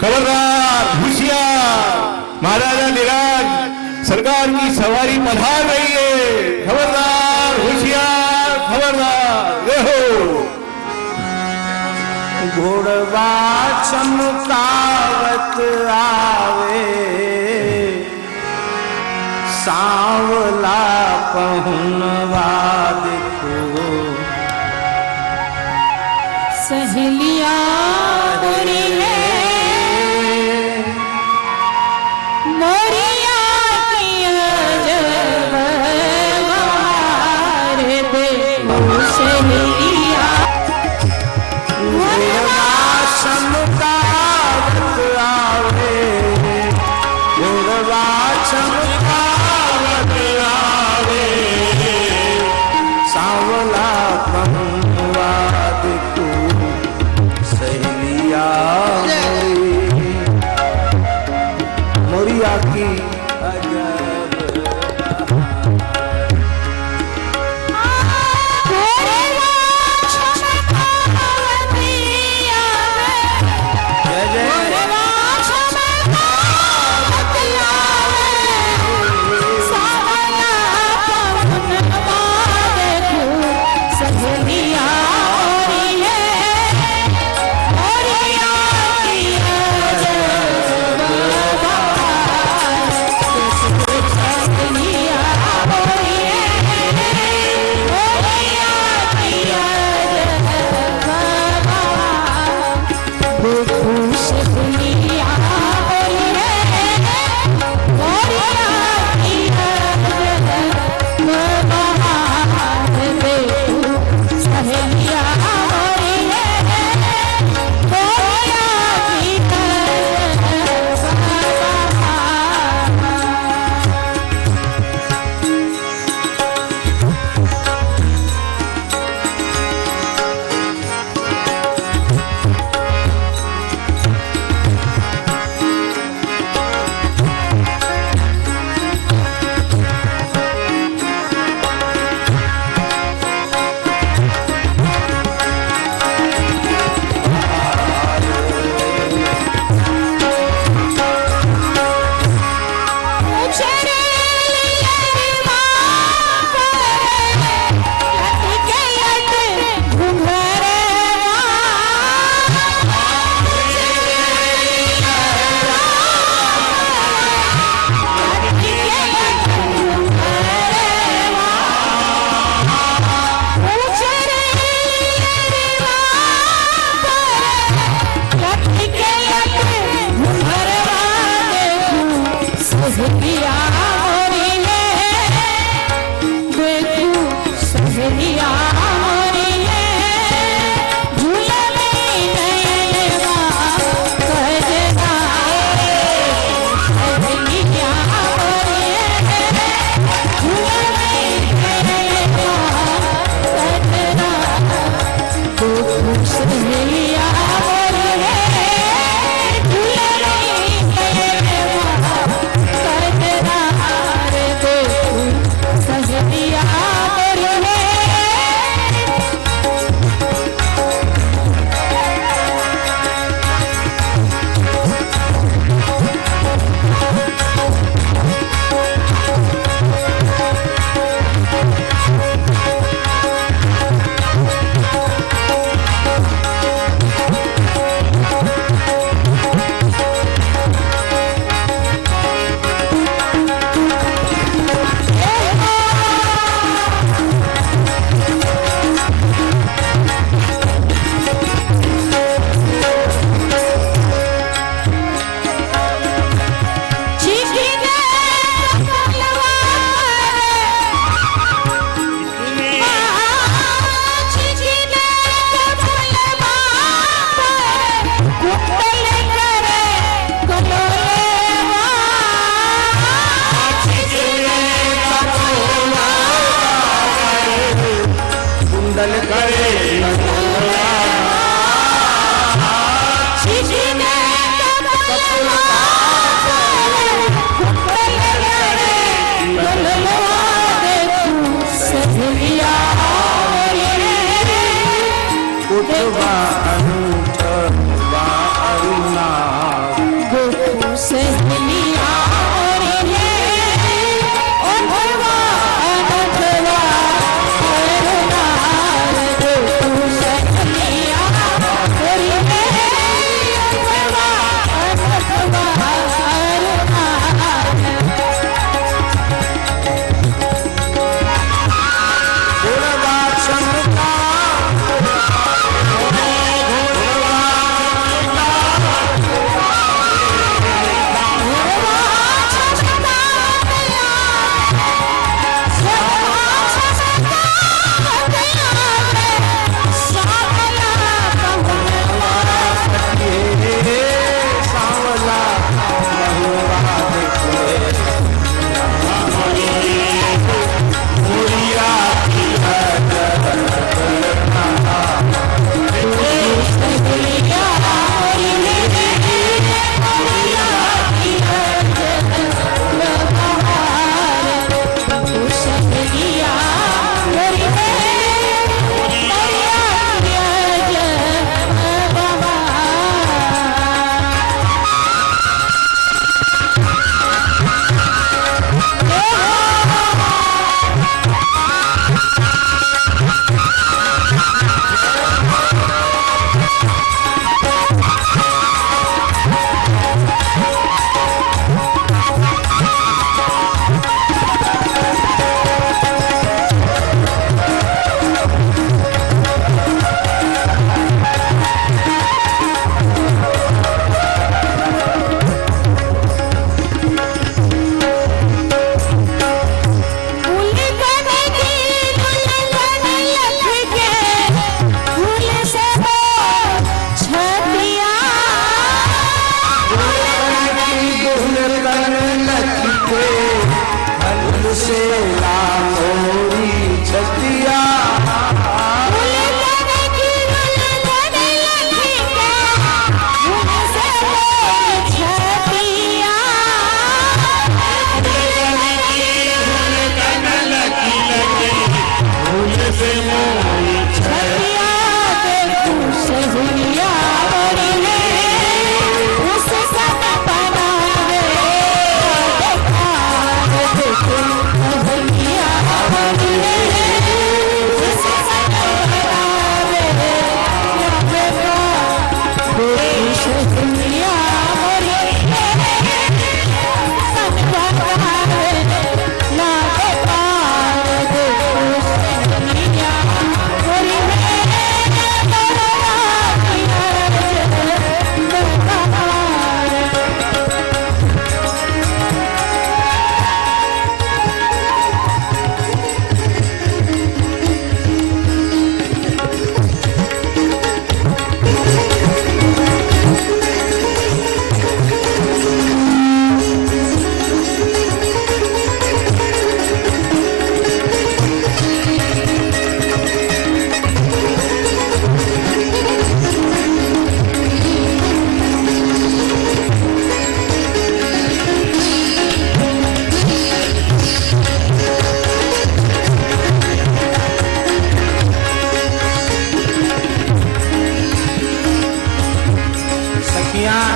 खबरदार, होशियार, महाराजा धीराज सरकार की सवारी पधार रही है। खबरदार, होशियार, खबरदार। देखो घोड़वा चमकावत आवे, सांवला पहुनवा देखो, सहेलिया मोरिया किया जब सहेलिया मुखवा अनूठवा अरुणार गोपू सहेलिया रे ओठवा अनठवा अरुणार गोपू सहेलिया रे ओठवा अनठवा अरुणार गुणवा क्षमता सांवला बहुआ देखो मुरिया की से लामोरी छतिया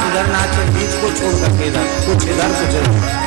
इधर नाचे बीच को छोड़ करके इधर कुछ इधर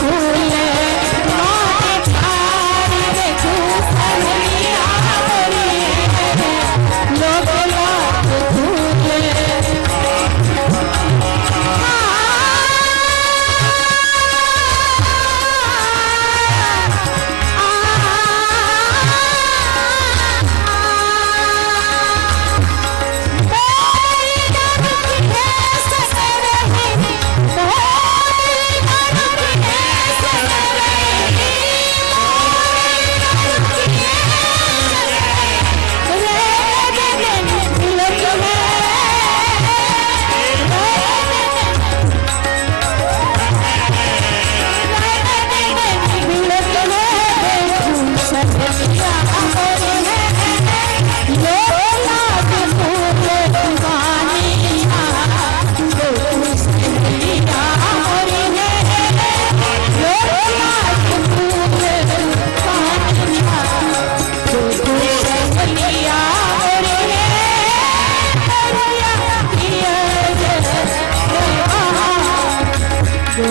फूल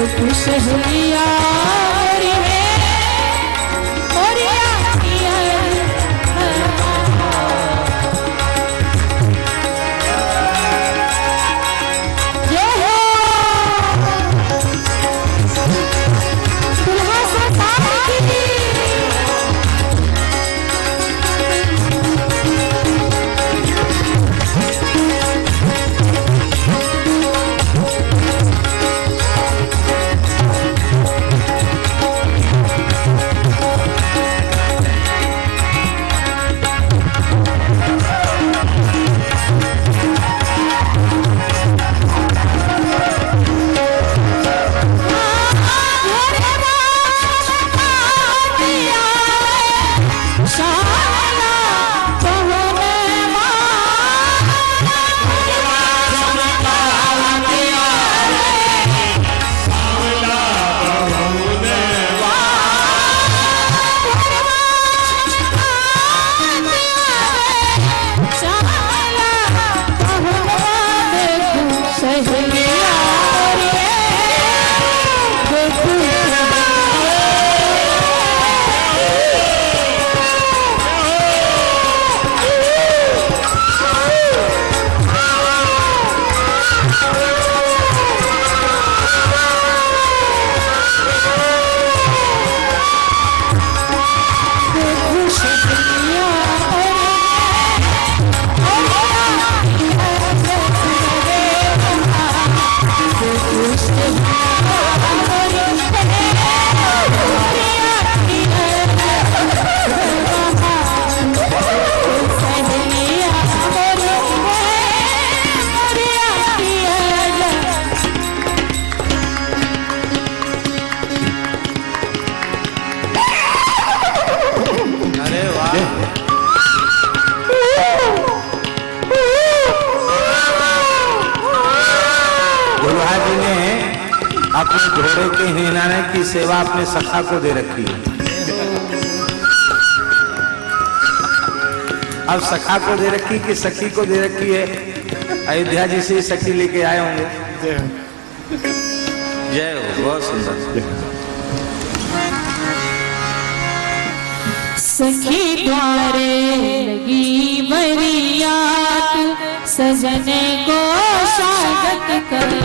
देखो सहेलिया रे मोरिया किया ये हो दुल्हा सरकार की अरे वाह दुल्हा जी ने अपने घोड़े के हिलाने की सेवा अपने सखा को दे रखी है। अब सखा को दे रखी कि सखी को दे रखी है? अयोध्या जी से सखी लेके आए होंगे। जय हो, बहुत सुंदर। सखी द्वारे लगी बरियात सजन को स्वागत करो।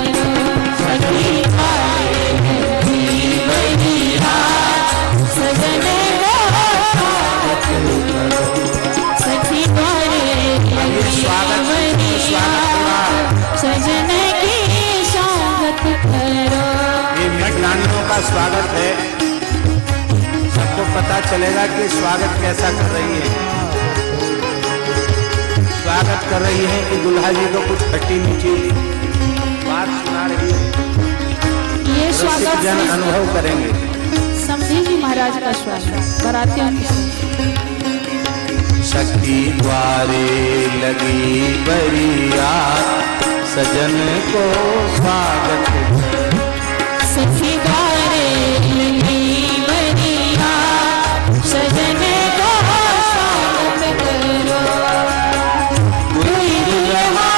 सखी द्वारे लगी बरियात सजन को स्वागत करो। सखी द्वारे लगी बरियात सजन की स्वागत करो। ये मिलानियों का स्वागत है। सबको पता चलेगा कि स्वागत कैसा कर रही है। स्वागत कर रही है कि दुल्हा जी को कुछ खट्टी मीठी बात सुना रही है। ये रसिक स्वागत जन अनुभव करेंगे। समझी जी महाराज का स्वागत बरातियों की। सखी द्वारे लगी बरियात सजन को स्वागत करो। सखी द्वारे लगी बरियात सजन को स्वागत करो। कोई दुल्हा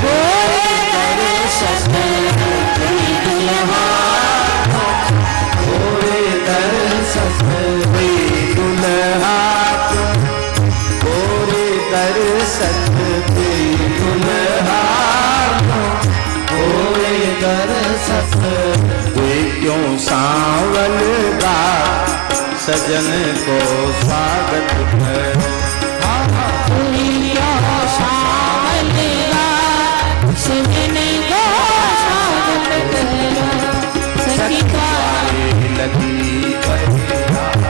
कोई दर्शन कोई दुल्हा कोई दर्शन कोई दुल्हा कोई दर्शन कोई दुल्हा कोई दर्शन कोई क्यों सांवल गा सजन को स्वागत कर। कोई शावल गा सजन को स्वागत करो। सखी द्वारे लगी बरियात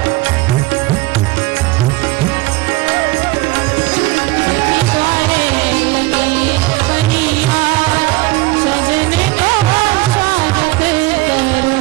सखी द्वारे लगी बरियात सजन को स्वागत करो।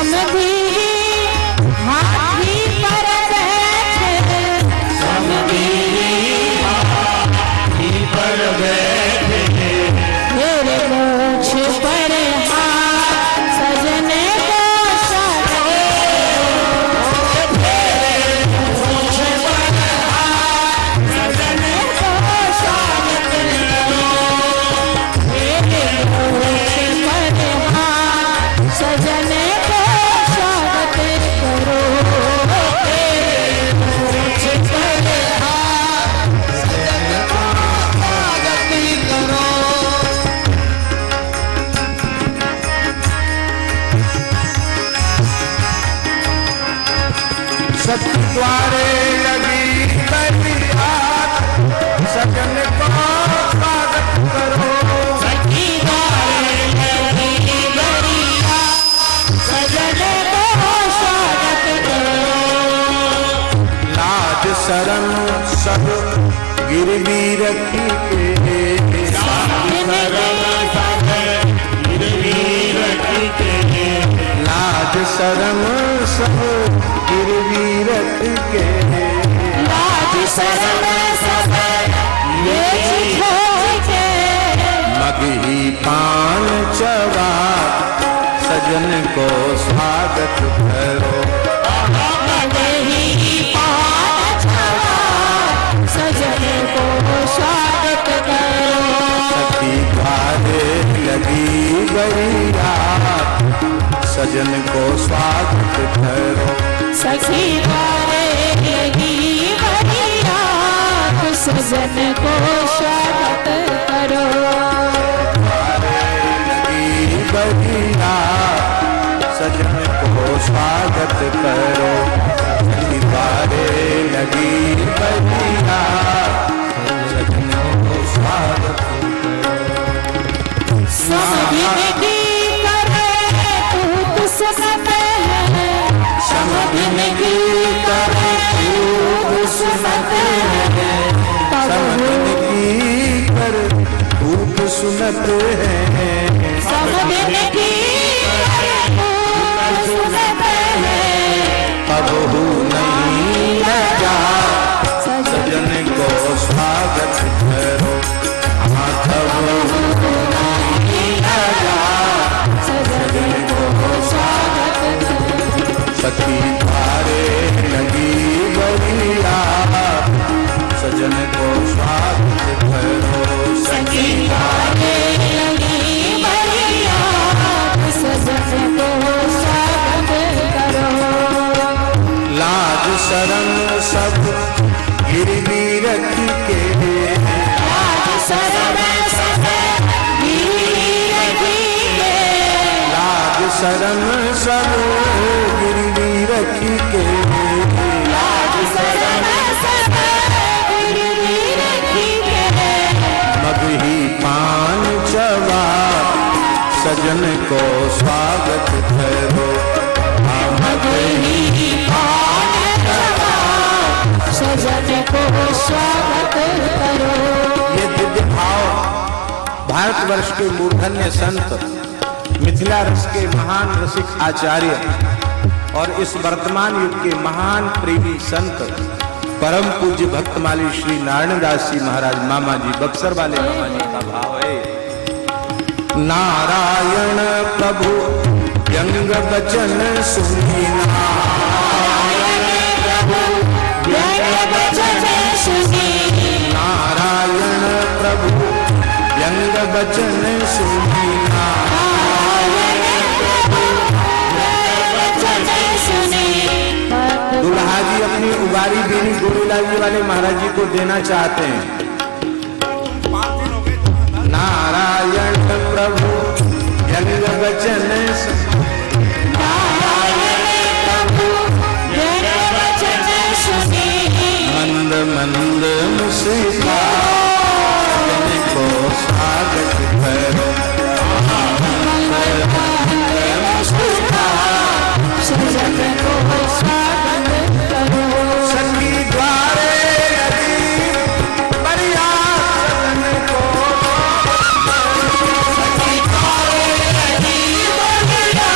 समधी हाथी पर बैठे, मेरे मुझ पर हाथ सजने को शादी, सजने को स्वागत करो, मेरे मुझ पर हाथ सजने को स्वागत करो, मेरे मुझ पर हाथ सजने को स्वागत करो। सती द्वारे लगी बरियात, सजन को स्वागत करो। सखी द्वारे लगी बरियात, सजने को स्वागत करो, लाज शरम सब गिरवी रखी के, लाज शरम सब गिरवी रख के, लाज शरम सब बेच छोड़ के, मगही पान चवा सजन को स्वागत करो। मगही पान चवा सजन को स्वागत करो, सती द्वारे लगी बरियात, सजन को स्वागत करो। सखी द्वारे लगी बरियात, सजन को स्वागत करो, लगी बरियात, सजन को स्वागत करो। सती द्वारे लगी बरियात, सजन को स्वागत समधिन की करे तू सुनत है, समधिन की करे तू सुनत है, समधिन की कर धूप सुनत है, समधिन की करे तू सुनत है, कबहू नहीं लगा सजन सजन को स्वागत करो। हाँ कबहू नहीं लगा सजन को स्वागत करो, सती द्वारे लगी बरियात, सजन को स्वागत करो। सखी द्वारे लगी बरियात, सजन को स्वागत करो, लाज शरम सब गिरवी रख के, लाज शरम सब गिरवी रखी के, लाज शरम सब गिरवी रख के, लाज शरम सब गिरवी रखी के, मगही पान चवा सजन को स्वागत करो। हाँ मगही पान चढ़ा सजन को स्वागत करो, ये दिव्य भाव भारतवर्ष के मूर्धन्य संत, मिथिला रस के महान रसिक आचार्य और इस वर्तमान युग के महान प्रेमी संत परम पूज्य भक्तमाली श्री नारायण दास जी महाराज मामा जी बक्सर वाले मामा जी का भाव है। नारायण प्रभु व्यंग बचन सुनी, नारायण प्रभु व्यंग बचन सुनी, नारायण प्रभु व्यंग बचन सुनी, नारायण प्रभु व्यंग बचन सुनी, दुल्हा जी अपनी उबारी बीनी गोरीलाल जी वाले महाराज जी को देना चाहते हैं। नारायण प्रभु व्यंग बचन नारायण प्रभु व्यंग बचन सुनी, मंद मंद मुस्का सजन को स्वागत करो। सजन को स्वागत करो, सखी द्वारे लगी बरियात, सजन को सखी द्वारे लगी बरियात,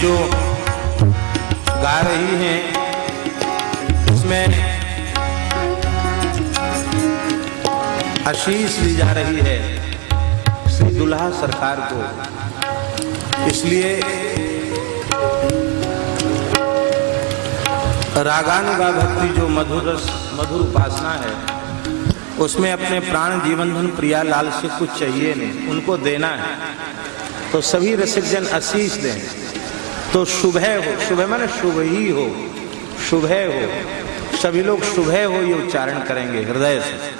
जो गा रही हैं इसमें आशीष दी जा रही है श्री दुल्हा सरकार को। इसलिए रागानुगा भक्ति जो मधुर उपासना है उसमें अपने प्राण जीवन धन प्रिया लाल से कुछ चाहिए नहीं, उनको देना है। तो सभी रसिकजन आशीष दें तो शुभ हो, शुभ माने शुभ ही हो, शुभ हो, सभी लोग शुभ हो ये उच्चारण करेंगे हृदय से।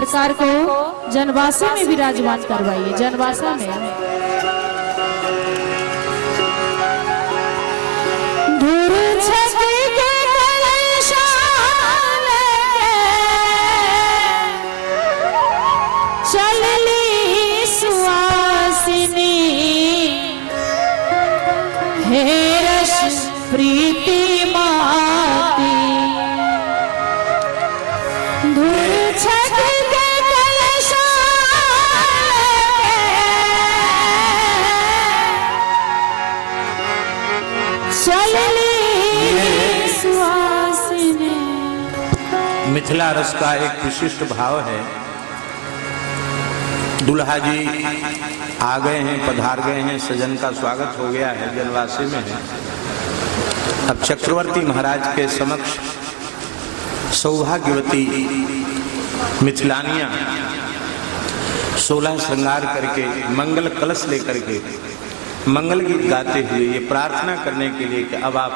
सरकार को जनवासा में विराजमान करवाइए। जनवासा में धूर छकी के कलशाल चलली सुवासिनी हे रस प्रीति माती। धूर छकी के चलली सुवासिनी। मिथिला रस का एक विशिष्ट भाव है। दुल्हा जी आ गए हैं, पधार गए हैं, सजन का स्वागत हो गया है, जनवासी में है। अब चक्रवर्ती महाराज के समक्ष सौभाग्यवती मिथिलानियां 16 श्रृंगार करके मंगल कलश लेकर के मंगल गीत गाते हुए ये प्रार्थना करने के लिए कि अब आप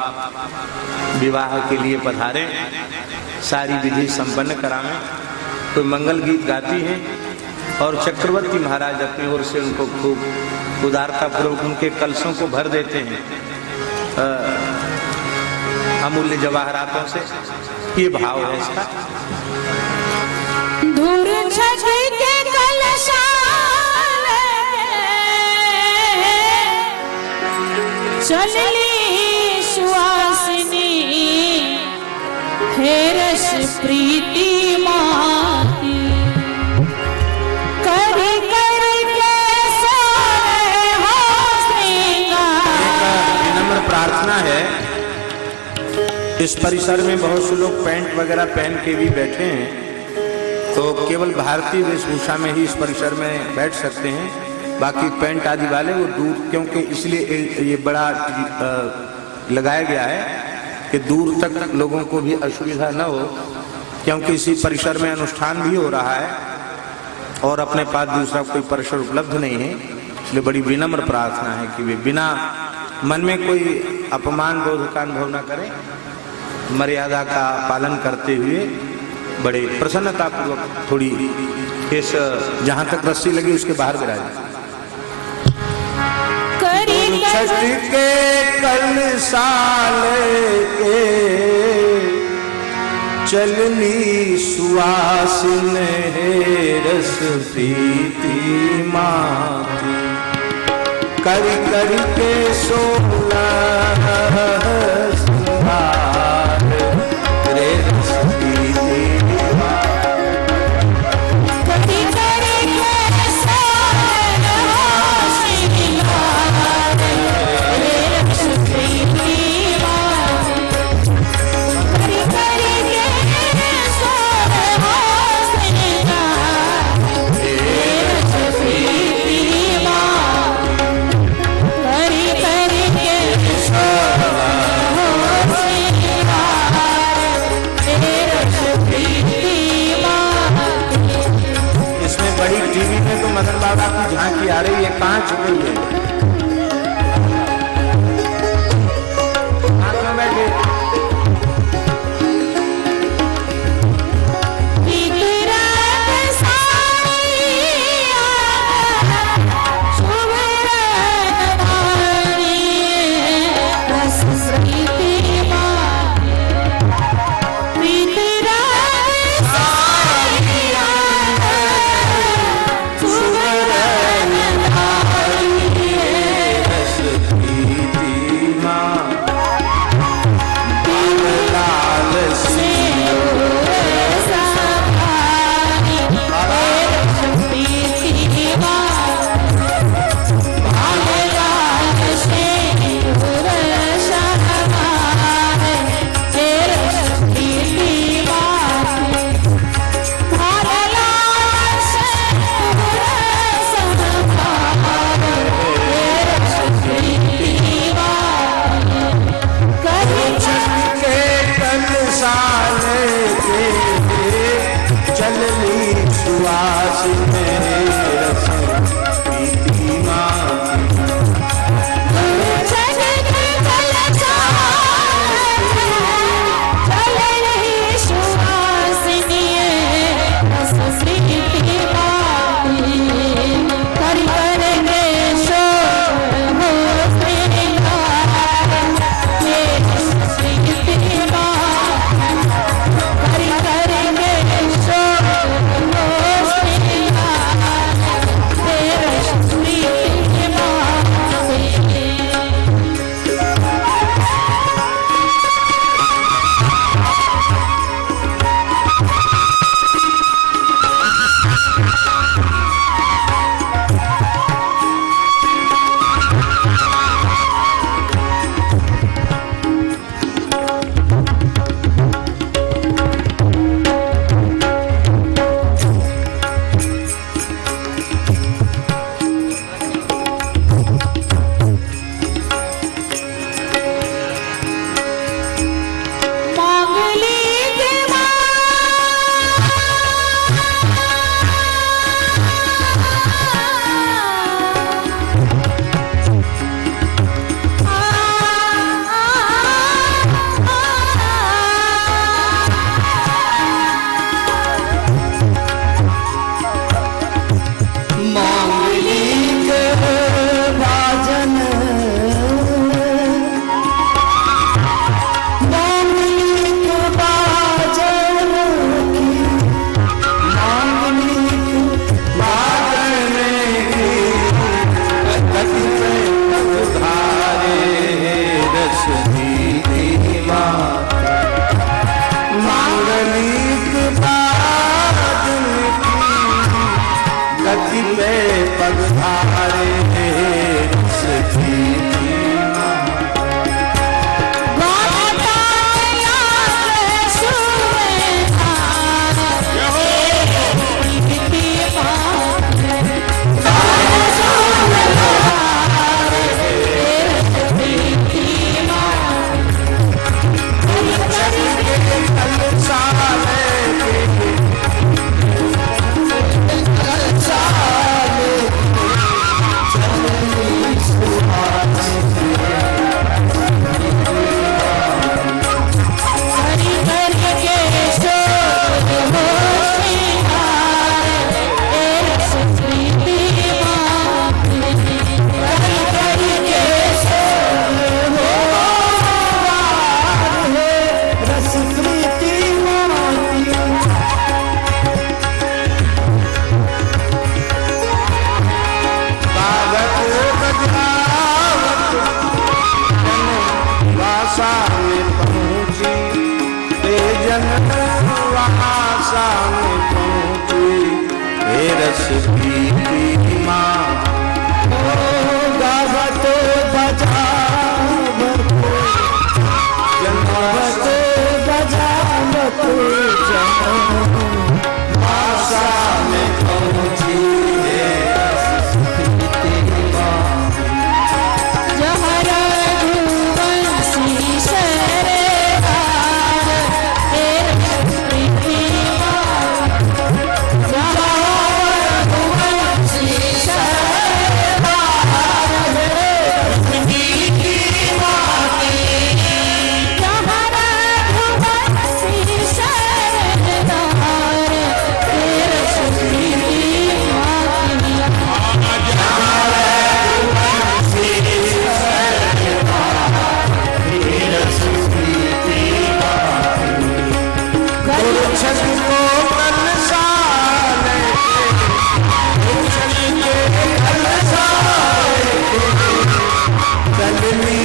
विवाह के लिए पधारें, सारी विधि संपन्न कराएं। तो मंगल गीत गाती हैं और चक्रवर्ती महाराज अपनी ओर से उनको खूब उदारतापूर्वक उनके कलशों को भर देते हैं अमूल्य जवाहरातों से। ये भाव है इसका। धूर छकी के कलशाल चलली सुवासिनी हे रस प्रीति माती। करी करी के सोरे हो श्रृंगार। विनम्र प्रार्थना है। इस परिसर में बहुत से लोग पैंट वगैरह पहन के भी बैठे हैं, तो केवल भारतीय वेशभूषा में ही इस परिसर में बैठ सकते हैं। बाकी पैंट आदि वाले वो दूर, क्योंकि इसलिए ये बड़ा लगाया गया है कि दूर तक लोगों को भी असुविधा न हो, क्योंकि इसी परिसर में अनुष्ठान भी हो रहा है और अपने पास दूसरा कोई परिसर उपलब्ध नहीं है। इसलिए बड़ी विनम्र प्रार्थना है कि वे बिना मन में कोई अपमान बोध का अनुभव न करें, मर्यादा का पालन करते हुए बड़े प्रसन्नतापूर्वक थोड़ी इस जहां तक रस्सी लगी उसके बाहर गिराए। छठी के कलशाल के चलनी सुवासिन हे रस प्रीति माती। करी करी के सोना मदन बाबा की झांकी आ रही है, कहाँ छुपी है? क्यों बैठे? महासा में पहुंची हे रस पीती माँ गावतो बजावतो जन्मवतो बजावतो आशा में पहुंची हे रस पीती माँ जहाँ रघुवंशी शरेहार हे रघुपति माँ। जहाँ रघुवंशी शरेहार हे रघुपति माँ। जहाँ रघुवंशी शरेहार हे रघुपति गुरुछन को कलसाले गुरुछन के कलसाले कलनी